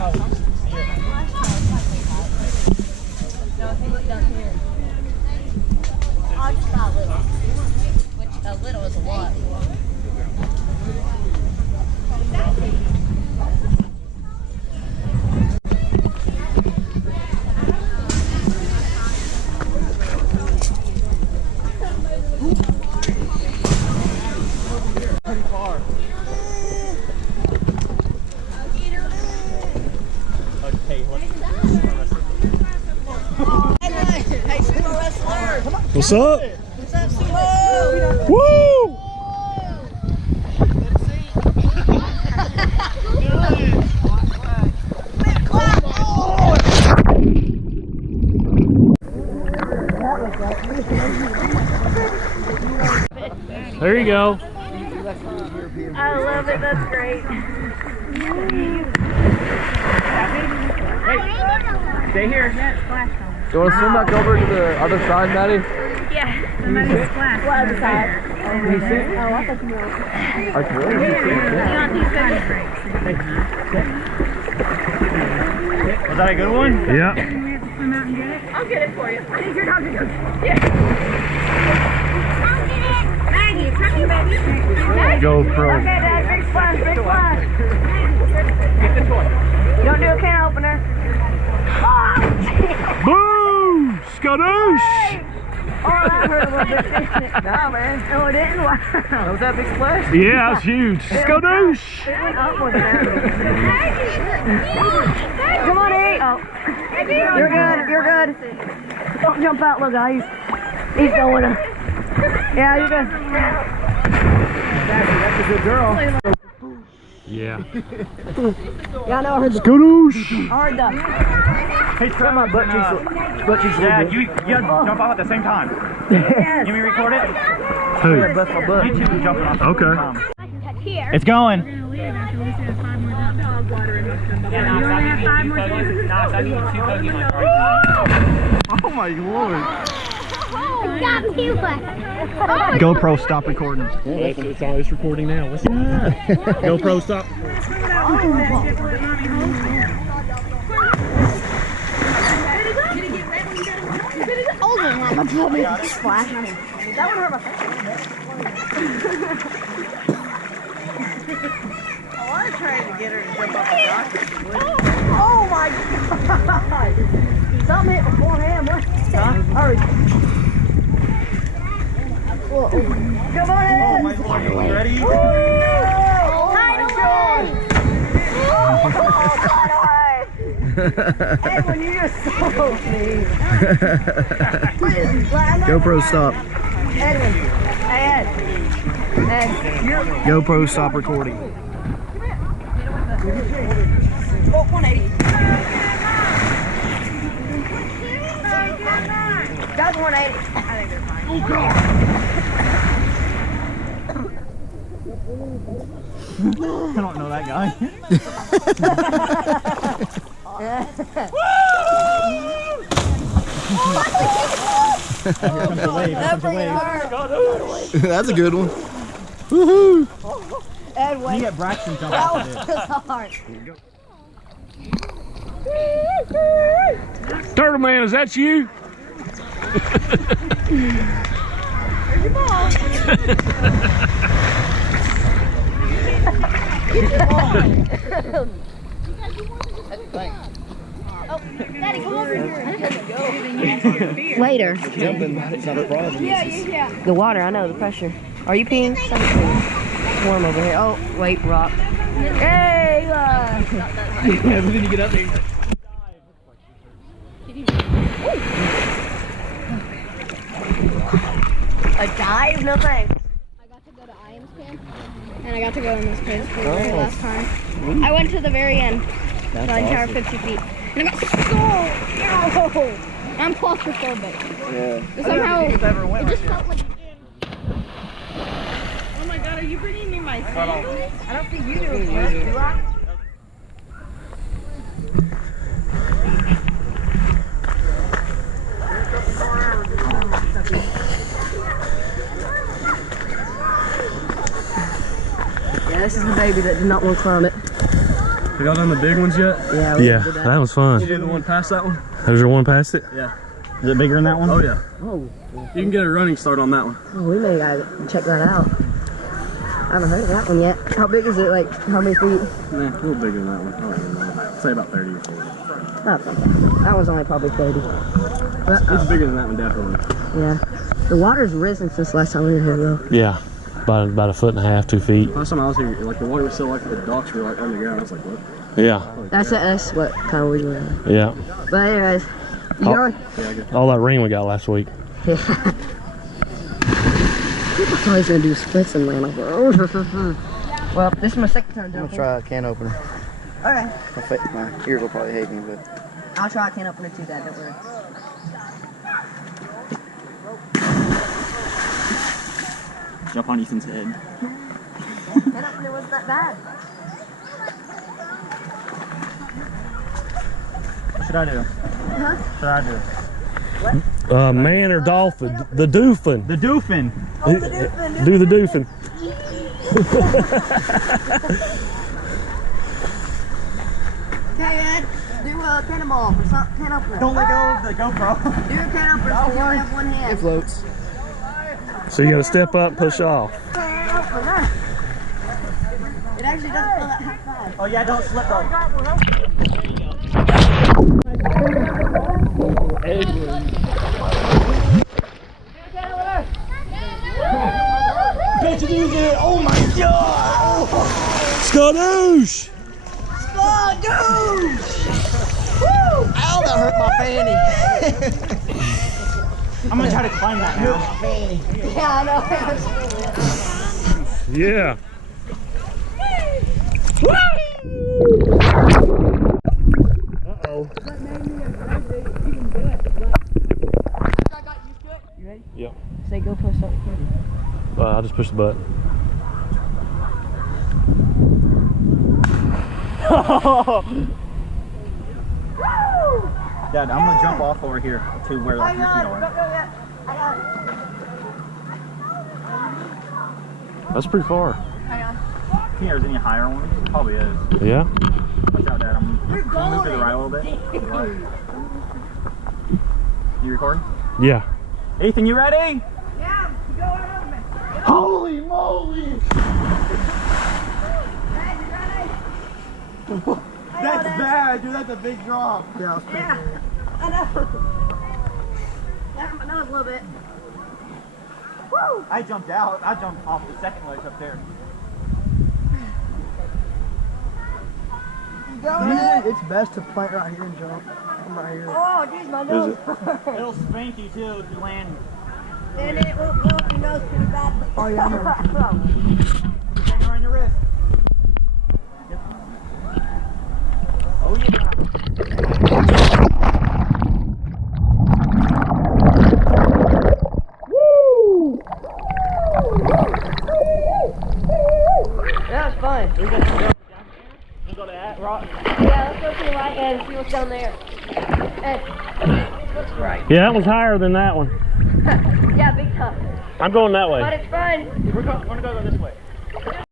No, if you look down here. I just got little. Which a little is a lot. Pretty far. Okay, Hey, sumo wrestler! What's up? What's up, sumo? Woo! There you go. I love it, that's great. stay here. Do you want to swim back over to the other side, Maddie? Yeah, somebody splash. What other side? Can you sit? Oh, I thought you were. I can. You want these guys? Was that a good one? Yeah. We have to swim out and get it? I'll get it for you. I think you're not going to go. I'll get it. Maggie, come here, baby. GoPro. Okay, Dad, big splash, big splash. Get the toy. Don't do a can opener. Boom! Skadoosh! Oh, that hurt a little bit, didn't it? Nah, man. No, it didn't. Wow. Was that big splash? Yeah, that's huge. Skadoosh! It went up more than that. Come on, E. Oh. You're good, you're good. Don't jump out, little guy. He's going to. Yeah, you're good. That's a good girl. Yeah. Yeah, I know, I heard the. Skadoosh! I heard the. Hey, Grab my butt cheeks a yeah, little bit. you jump off at the same time. Yes. Can we record it? Who? Yeah, bust my butt. You two jumping off. Okay. Here. It's going. We're going to leave after we have 5 more jumps. You only have 5 more jumps? Oh my lord. Got me one. GoPro, stop recording. Yeah, it's always recording now. What's GoPro, stop. Splash. That one hurt my face. Oh, I was trying to get her to jump off the dock. Oh my god! Something hit beforehand. What? Hurry. Whoa. Come on in! Oh my lord, you ready? Edwin, you just sold me. GoPro stop. Edwin. Hey, Ed. Ed. GoPro stop recording. Oh, 180. That's 180. I think they're fine. Oh, I don't know that guy. That's a good one. Woohoo! Edwin. You get Braxton jump That off of was it. hard. Turtle Man, is that you? Where's your ball? Oh, Daddy, come over here. Later. Jumping, it's not a problem. Yeah. The water, I know, the pressure. Are you peeing? It's warm over here. Oh, wait, rock. Hey! Yeah, but then you get up there. A dive? No thanks. I got to go to IJAMS camp, and I got to go in this place for the very last time. I went to the very end, the entire 50 feet, and I got so ew. I'm claustrophobic. Yeah. But somehow, it just felt like. Oh my god, are you bringing me my sandals? I don't think you do it first, do I? Yeah, this is the baby that did not want to climb it. Have y'all done the big ones yet? Yeah. Yeah, that was fun. You did the one past that one? There's your one past it? Yeah. Is it bigger than that one? Oh yeah. Oh, You can get a running start on that one. we may gotta check that out. I haven't heard of that one yet. How big is it? Like, how many feet? Nah, a little bigger than that one. I don't even know. Say about 30 or 40. Not that bad. That one's only probably 30. But, It's bigger than that one, definitely. yeah. The water's risen since last time we were here, though. Yeah, about 1.5 feet, 2 feet. Last time I was here, like the water was still like the docks were like underground. I was like, what? Yeah, That's what kind of we were in. yeah. But anyways, you Oh. going? Yeah, I guess. All that rain we got last week. Yeah. I thought he was gonna do splits and land over. Well, this is my second time I'm doing gonna try a can opener. Alright. My ears will probably hate me, but I'll try a can opener too, Dad, don't worry. jump on Ethan's head. Can opener wasn't that bad. What should I do? Huh? What should I do? Man or dolphin? The doofin. The doofin. Oh, the doofin. Do the doofin. Okay, Ed, do a cannonball for some can opener. Don't let go of the GoPro. Do a can opener so you only have one hand. Floats. So you gotta step up, push off. It actually doesn't feel that half bad. Oh yeah, don't slip though. Bitch, you did it! Oh my god! Skadoosh! Ow, that hurt my fanny. I'm gonna try to climb that now. Yeah, I know. Yeah. Uh-oh. You ready? Yep. Say go push up. I'll just push the button. Dad, I'm gonna jump off over here to where the feet are. That's pretty far. Think there's any higher one? Probably is. Yeah? Watch out, Dad. I'm gonna move to the right a little bit. Right. You recording? Yeah. Ethan, you ready? Yeah, go right over me. Holy moly! That's bad, dude. That's a big drop. Yeah, I know. That hurt my nose a little bit. Woo! I jumped out. I jumped off the second ledge up there. It's best to plant right here and jump. I'm right here. Oh, geez, my Is nose. It'll spank you too if you land. And it will blow up your nose pretty bad. Oh, yeah, I know. Finger on your wrist. Yep. Oh yeah. That was fun. You go to that rock. Yeah, let's go to the right and see what's down there. Ed, what's right? Yeah, that was higher than that one. Yeah, big time. I'm going that way. But it's fun. We're gonna go this way.